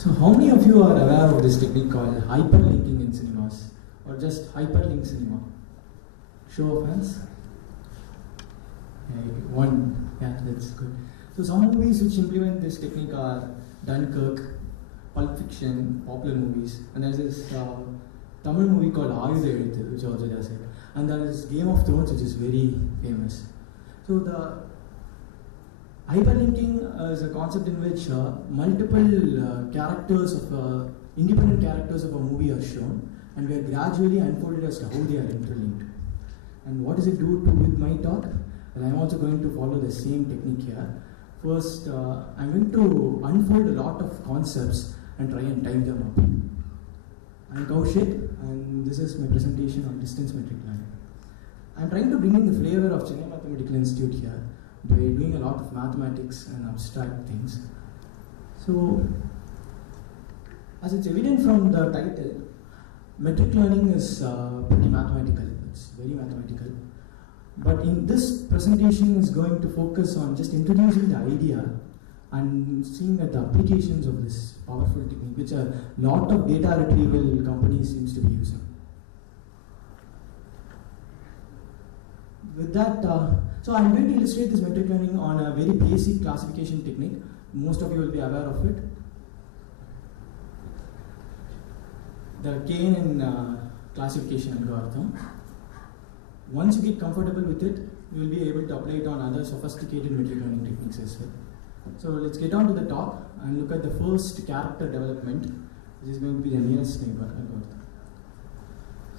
So how many of you are aware of this technique called hyperlinking in cinemas, or just hyperlink cinema? Show of hands. One, yeah, that's good. So some movies which implement this technique are Dunkirk, Pulp Fiction, popular movies, and there's this Tamil movie called Ayudha Eluthu, which also does it, and there is Game of Thrones, which is very famous. So the hyperlinking is a concept in which multiple characters of independent characters of a movie are shown, and we are gradually unfolded as to how they are interlinked. And what does it do with my talk? Well, I'm also going to follow the same technique here. First, I'm going to unfold a lot of concepts and try and tie them up. I'm Kousik, and this is my presentation on distance metric learning. I'm trying to bring in the flavor of Chennai Mathematical Institute here by doing a lot of mathematics and abstract things. So, as it's evident from the title, metric learning is pretty mathematical. It's very mathematical. But in this presentation is going to focus on just introducing the idea and seeing at the applications of this powerful technique, which a lot of data retrieval companies seems to be using. With that, so I'm going to illustrate this metric learning on a very basic classification technique. Most of you will be aware of it. The KNN classification algorithm. Once you get comfortable with it, you will be able to apply it on other sophisticated metric learning techniques as well. So let's get on to the top and look at the first character development, which is going to be the nearest neighbor algorithm.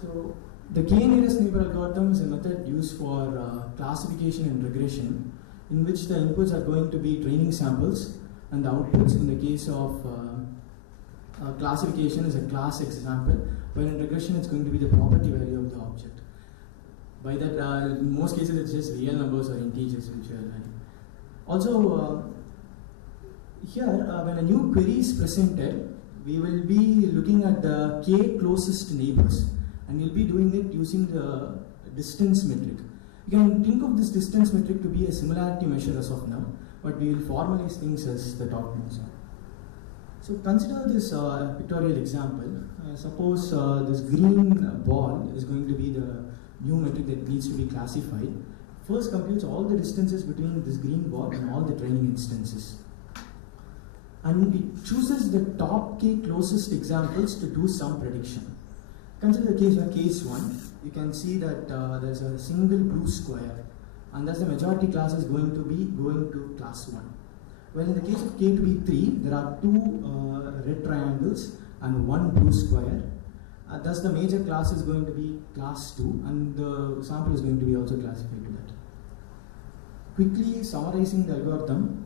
So the k-nearest neighbor algorithm is a method used for classification and regression, in which the inputs are going to be training samples, and the outputs in the case of classification is a class example, while in regression it's going to be the property value of the object. By that, in most cases it's just real numbers or integers which we are learning. Also, here when a new query is presented, we will be looking at the k closest neighbors, and we'll be doing it using the distance metric. You can think of this distance metric to be a similarity measure as of now, but we will formalize things as the talk moves on. So consider this pictorial example. Suppose this green ball is going to be the new metric that needs to be classified. First computes all the distances between this green ball and all the training instances. And it chooses the top k closest examples to do some prediction. Consider the case where k is 1. You can see that there's a single blue square, and thus the majority class is going to be going to class 1. Well, in the case of k to be 3, there are 2 red triangles and 1 blue square. Thus the major class is going to be class 2, and the sample is going to be also classified to that. Quickly summarizing the algorithm,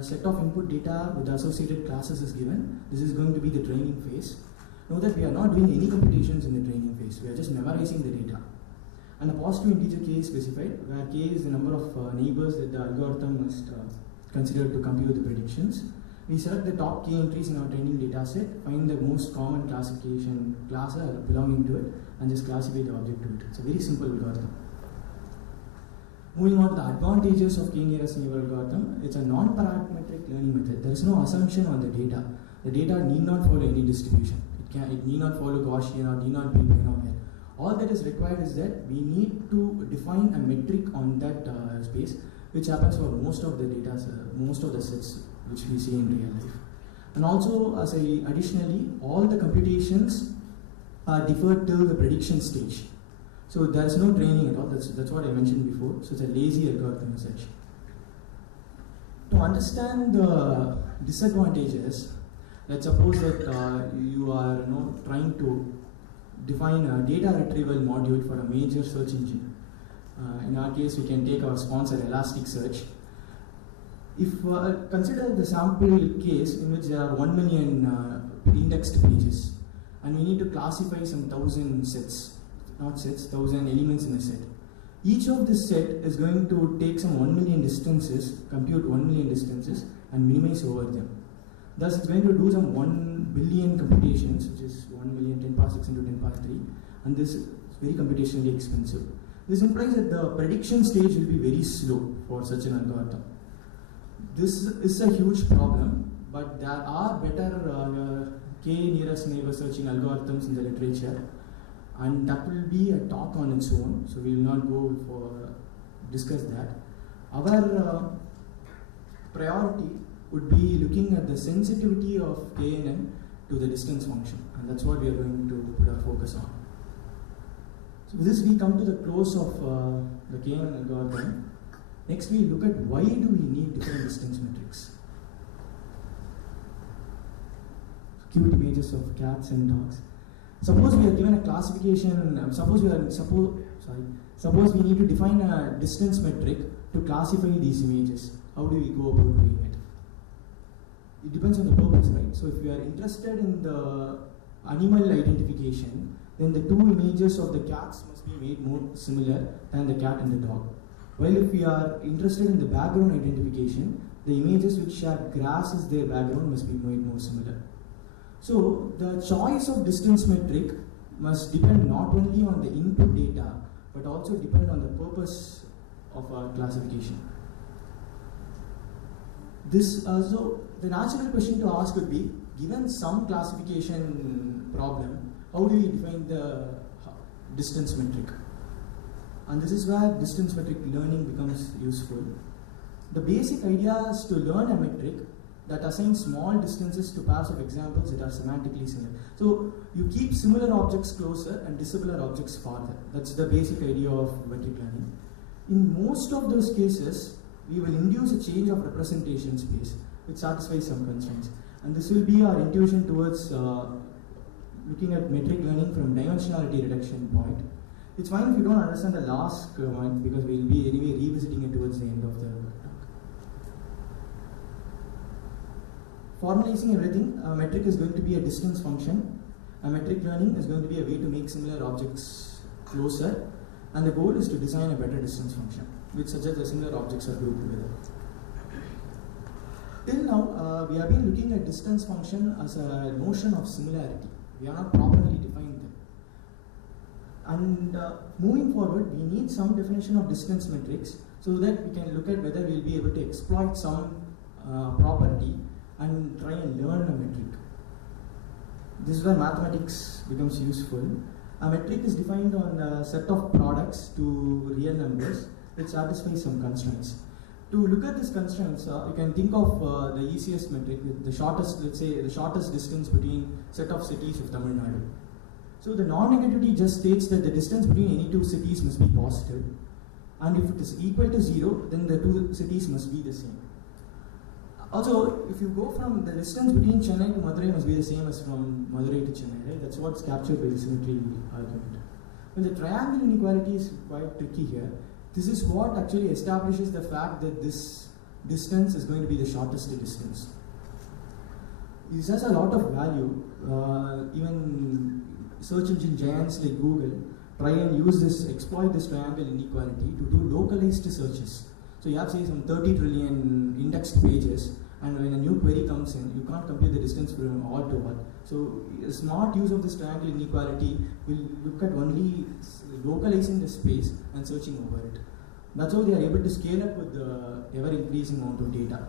set of input data with the associated classes is given. This is going to be the training phase. Note that we are not doing any computations in the training phase. We are just memorizing the data. And a positive integer k is specified, where k is the number of neighbors that the algorithm must consider to compute the predictions. We select the top k entries in our training data set, find the most common classification class belonging to it, and just classify the object to it. It's a very simple algorithm. Moving on to the advantages of k-nearest neighbor algorithm, it's a non-parametric learning method. There is no assumption on the data. The data need not follow any distribution. It need not follow Gaussian or need not be binomial. All that is required is that we need to define a metric on that space, which happens for most of the data, most of the sets which we see in real life. And also, additionally, all the computations are deferred till the prediction stage. So there is no training at all. That's what I mentioned before. So it's a lazy algorithm as such. To understand the disadvantages, let's suppose that you are trying to define a data retrieval module for a major search engine. In our case, we can take our sponsor Elasticsearch. If consider the sample case in which there are 1 million indexed pages, and we need to classify some 1,000 sets, not sets, 1,000 elements in a set. Each of this set is going to take some 1 million distances, compute 1 million distances, and minimize over them. Thus, it's going to do some 1 billion computations, which is 1 million 10 power 6 into 10 power 3, and this is very computationally expensive. This implies that the prediction stage will be very slow for such an algorithm. This is a huge problem, but there are better k nearest neighbor searching algorithms in the literature, and that will be a talk on its own, so we will not go for discuss that. Our priority would be looking at the sensitivity of KNN to the distance function, and that's what we are going to put our focus on. So with this we come to the close of the KNN algorithm. Next we look at why do we need different distance metrics. Cute images of cats and dogs. Suppose we are given a classification, suppose we need to define a distance metric to classify these images. How do we go about doing it? It depends on the purpose, right? So if you are interested in the animal identification, then the two images of the cats must be made more similar than the cat and the dog. While if we are interested in the background identification, the images which have grass as their background must be made more similar. So the choice of distance metric must depend not only on the input data, but also depend on the purpose of our classification. So the natural question to ask would be, given some classification problem, how do we define the distance metric? And this is where distance metric learning becomes useful. The basic idea is to learn a metric that assigns small distances to pairs of examples that are semantically similar. So you keep similar objects closer and dissimilar objects farther. That's the basic idea of metric learning. In most of those cases, we will induce a change of representation space which satisfies some constraints. And this will be our intuition towards looking at metric learning from dimensionality reduction point. It's fine if you don't understand the last one, because we'll be anyway revisiting it towards the end of the talk. Formalizing everything, a metric is going to be a distance function. A metric learning is going to be a way to make similar objects closer, and the goal is to design a better distance function, which suggests that similar objects are grouped together. Till now, we have been looking at distance function as a notion of similarity. We have not properly defined them. And moving forward, we need some definition of distance metrics so that we can look at whether we'll be able to exploit some property and try and learn a metric. This is where mathematics becomes useful. A metric is defined on a set of products to real numbers which satisfy some constraints. To look at these constraints, you can think of the easiest metric, the shortest, let's say, the shortest distance between set of cities of Tamil Nadu. So the non-negativity just states that the distance between any two cities must be positive, and if it is equal to 0, then the two cities must be the same. Also, if you go from the distance between Chennai to Madurai must be the same as from Madurai to Chennai, right? That's what's captured by the symmetry argument. Well, the triangle inequality is quite tricky here. This is what actually establishes the fact that this distance is going to be the shortest distance. This has a lot of value. Even search engine giants like Google try and use this, exploit this triangle inequality to do localized searches. So you have, say, some 30 trillion indexed pages, and when a new query comes in, you can't compute the distance from all to all. So a smart use of this triangle inequality will look at only localizing the space and searching over it. That's how they are able to scale up with the ever-increasing amount of data.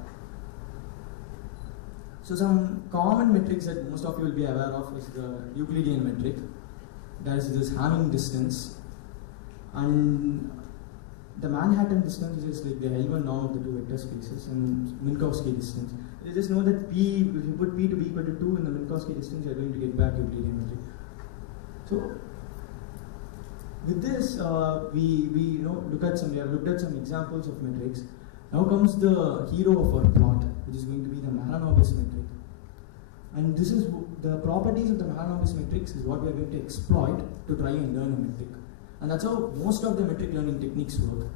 So some common metrics that most of you will be aware of is the Euclidean metric. There is this Hamming distance, and the Manhattan distance is like the L1 norm of the two vector spaces, and Minkowski distance. You just know that P, if you put P to be equal to 2 in the Minkowski distance, you are going to get back Euclidean metric. So with this, we looked at some examples of metrics. Now comes the hero of our plot, which is going to be the Mahalanobis metric. And this is the properties of the Mahalanobis metrics is what we are going to exploit to try and learn a metric. And that's how most of the metric learning techniques work.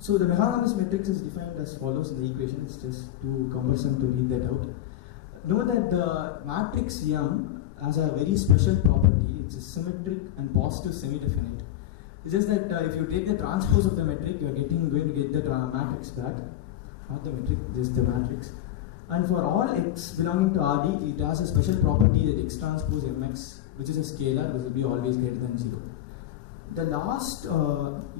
So the Mahalanobis matrix is defined as follows in the equation. It's just too cumbersome to read that out. Know that the matrix M has a very special property. It's a symmetric and positive semi-definite. It's just that if you take the transpose of the metric, you are going to get the matrix back. Not the metric, just the matrix. And for all x belonging to Rd, it has a special property that x transpose mx, which is a scalar, which will be always greater than 0. The last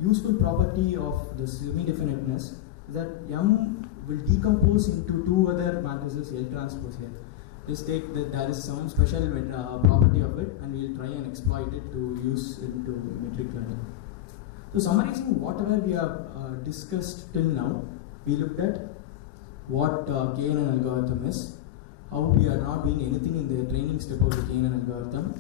useful property of the semi-definiteness is that M will decompose into two other matrices L transpose L. Just take that there is some special property of it, and we'll try and exploit it to use into metric learning. So summarizing whatever we have discussed till now, we looked at what KNN algorithm is, how we are not doing anything in the training step of the KNN algorithm,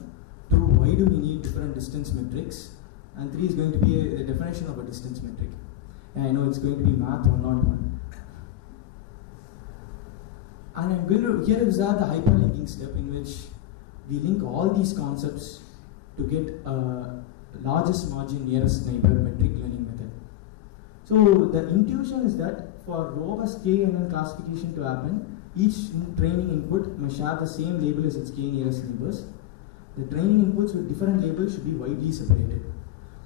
2, why do we need different distance metrics, and 3 is going to be a definition of a distance metric. And I know it's going to be math 101. And I'm going to, here is the hyperlinking step in which we link all these concepts to get largest margin nearest neighbor metric learning method. So the intuition is that for robust KNN classification to happen, each training input must share the same label as its K nearest neighbors. The training inputs with different labels should be widely separated.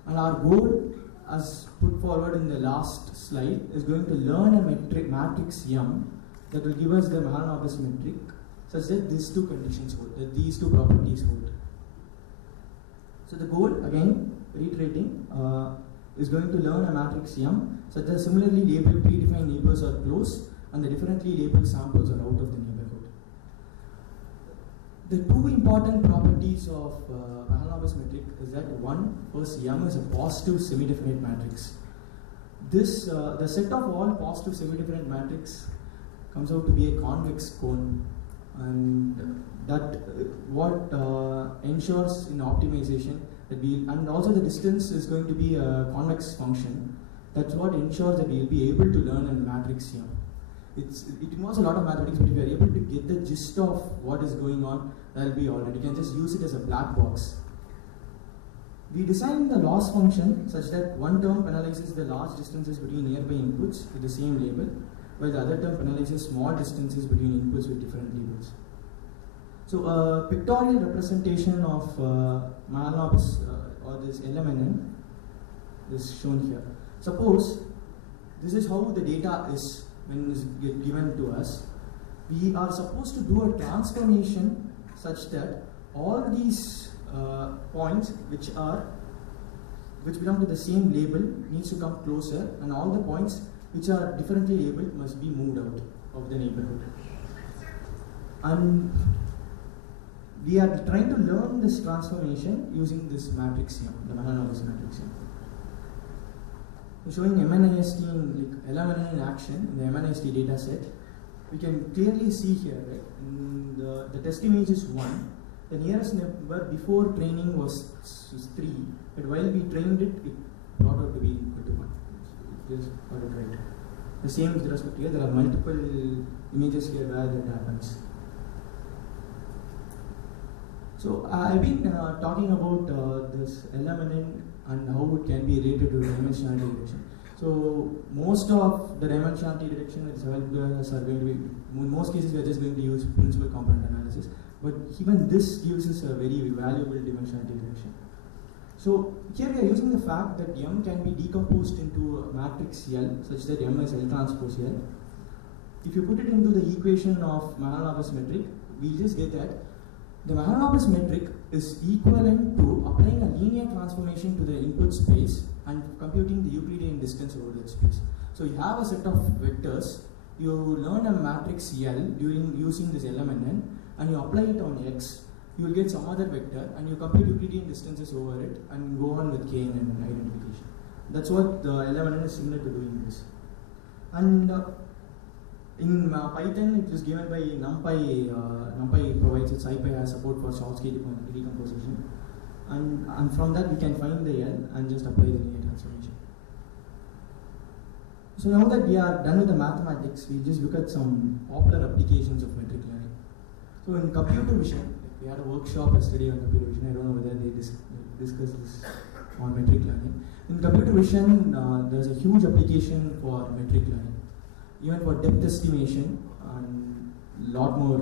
And our goal, as put forward in the last slide, is going to learn a matrix M that will give us the Mahalanobis metric such that these two conditions hold, that these two properties hold. So the goal, again, reiterating, is going to learn a matrix M such that similarly labeled predefined neighbors are close and the differently labeled samples are out of the neighborhood. The two important properties of Mahalanobis metric is that one, first, M is a positive semi-definite matrix. This, the set of all positive semi-definite matrix comes out to be a convex cone, and that what ensures in optimization that we, and also the distance is going to be a convex function. That's what ensures that we will be able to learn a matrix M. It involves a lot of mathematics, but if you are able to get the gist of what is going on, that will be alright. You can just use it as a black box. We designed the loss function such that one term penalizes the large distances between nearby inputs with the same label, while the other term penalizes small distances between inputs with different labels. So a pictorial representation of Mahalanobis or this LMNN is shown here. Suppose this is how the data is when it is given to us. We are supposed to do a transformation such that all these points which belong to the same label needs to come closer, and all the points which are differently labeled must be moved out of the neighborhood. And we are trying to learn this transformation using this matrix here, the Mahalanobis matrix here. So showing MNIST in LMNN in action in the MNIST data set, we can clearly see here, right, the test image is 1. The nearest neighbor before training was 3, but while we trained it, it brought out to be equal to 1. Just got it right. The same with respect to here, there are multiple images here where that happens. So I've been talking about this LMNN and how it can be related to dimensionality reduction. So most of the dimensionality reduction is are going to be, in most cases we are just going to use principal component analysis, but even this gives us a very valuable dimensionality reduction. So here we are using the fact that M can be decomposed into a matrix L such that M is L transpose L. If you put it into the equation of Mahalanobis metric, we just get that the Mahalanobis metric is equivalent to applying a linear transformation to the input space and computing the Euclidean distance over that space. So you have a set of vectors, you learn a matrix L during using this LMNN, and you apply it on X, you will get some other vector, and you compute Euclidean distances over it and go on with KNN identification. That's what the LMNN is similar to doing this. And in Python, it is given by NumPy. NumPy provides its SciPy has support for Chomsky decomposition, and from that we can find the L and just apply the linear transformation. So now that we are done with the mathematics, we just look at some popular applications of metric learning. So in computer vision, we had a workshop yesterday on computer vision. I don't know whether they discussed this on metric learning. In computer vision, there's a huge application for metric learning. Even for depth estimation, and a lot more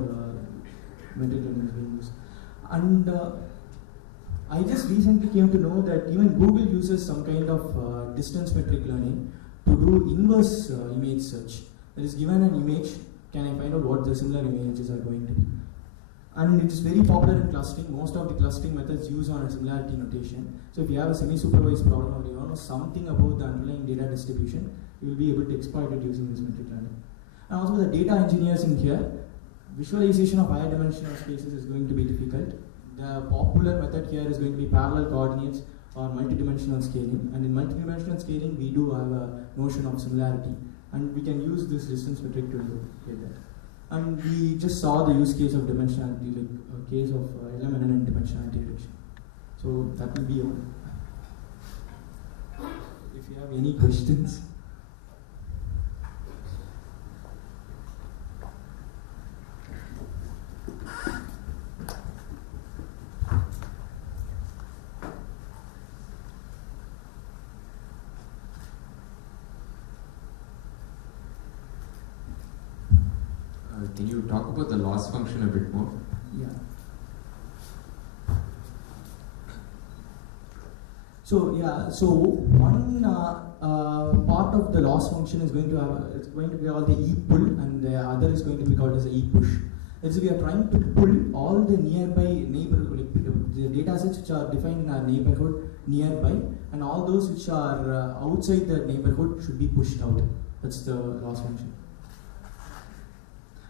metric learning is being used. And I just recently came to know that even Google uses some kind of distance metric learning to do inverse image search. That is, given an image, can I find out what the similar images are going to be? and it is very popular in clustering. Most of the clustering methods use on a similarity notation. So if you have a semi-supervised problem or you know something about the underlying data distribution, you will be able to exploit it using this metric learning. And also the data engineers in here, visualization of higher dimensional spaces is going to be difficult. The popular method here is going to be parallel coordinates or multidimensional scaling. And in multidimensional scaling, we do have a notion of similarity. And we can use this distance metric to get that. And we just saw the use case of dimensionality, like a case of LMNN and dimensionality reduction. So that will be all. If you have any questions. Can you talk about the loss function a bit more? Yeah. So one part of the loss function is going to have, it's going to be called the e-pull, and the other is going to be called as the e-push. It's we are trying to pull all the nearby neighborhood, the data sets which are defined in our neighborhood nearby, and all those which are outside the neighborhood should be pushed out. That's the loss function.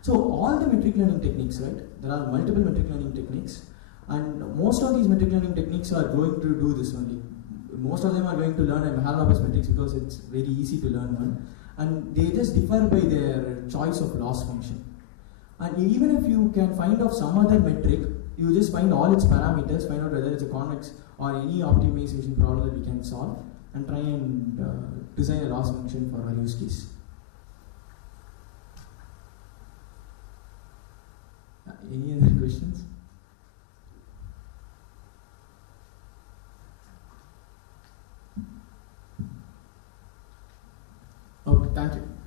So all the metric learning techniques, right? There are multiple metric learning techniques, and most of these metric learning techniques are going to do this only. Most of them are going to learn a Mahalanobis matrix because it's very easy to learn one, and they just differ by their choice of loss function. And even if you can find out some other metric, you just find all its parameters, find out whether it's a convex or any optimization problem that we can solve, and try and design a loss function for our use case. Any other questions? Okay, thank you.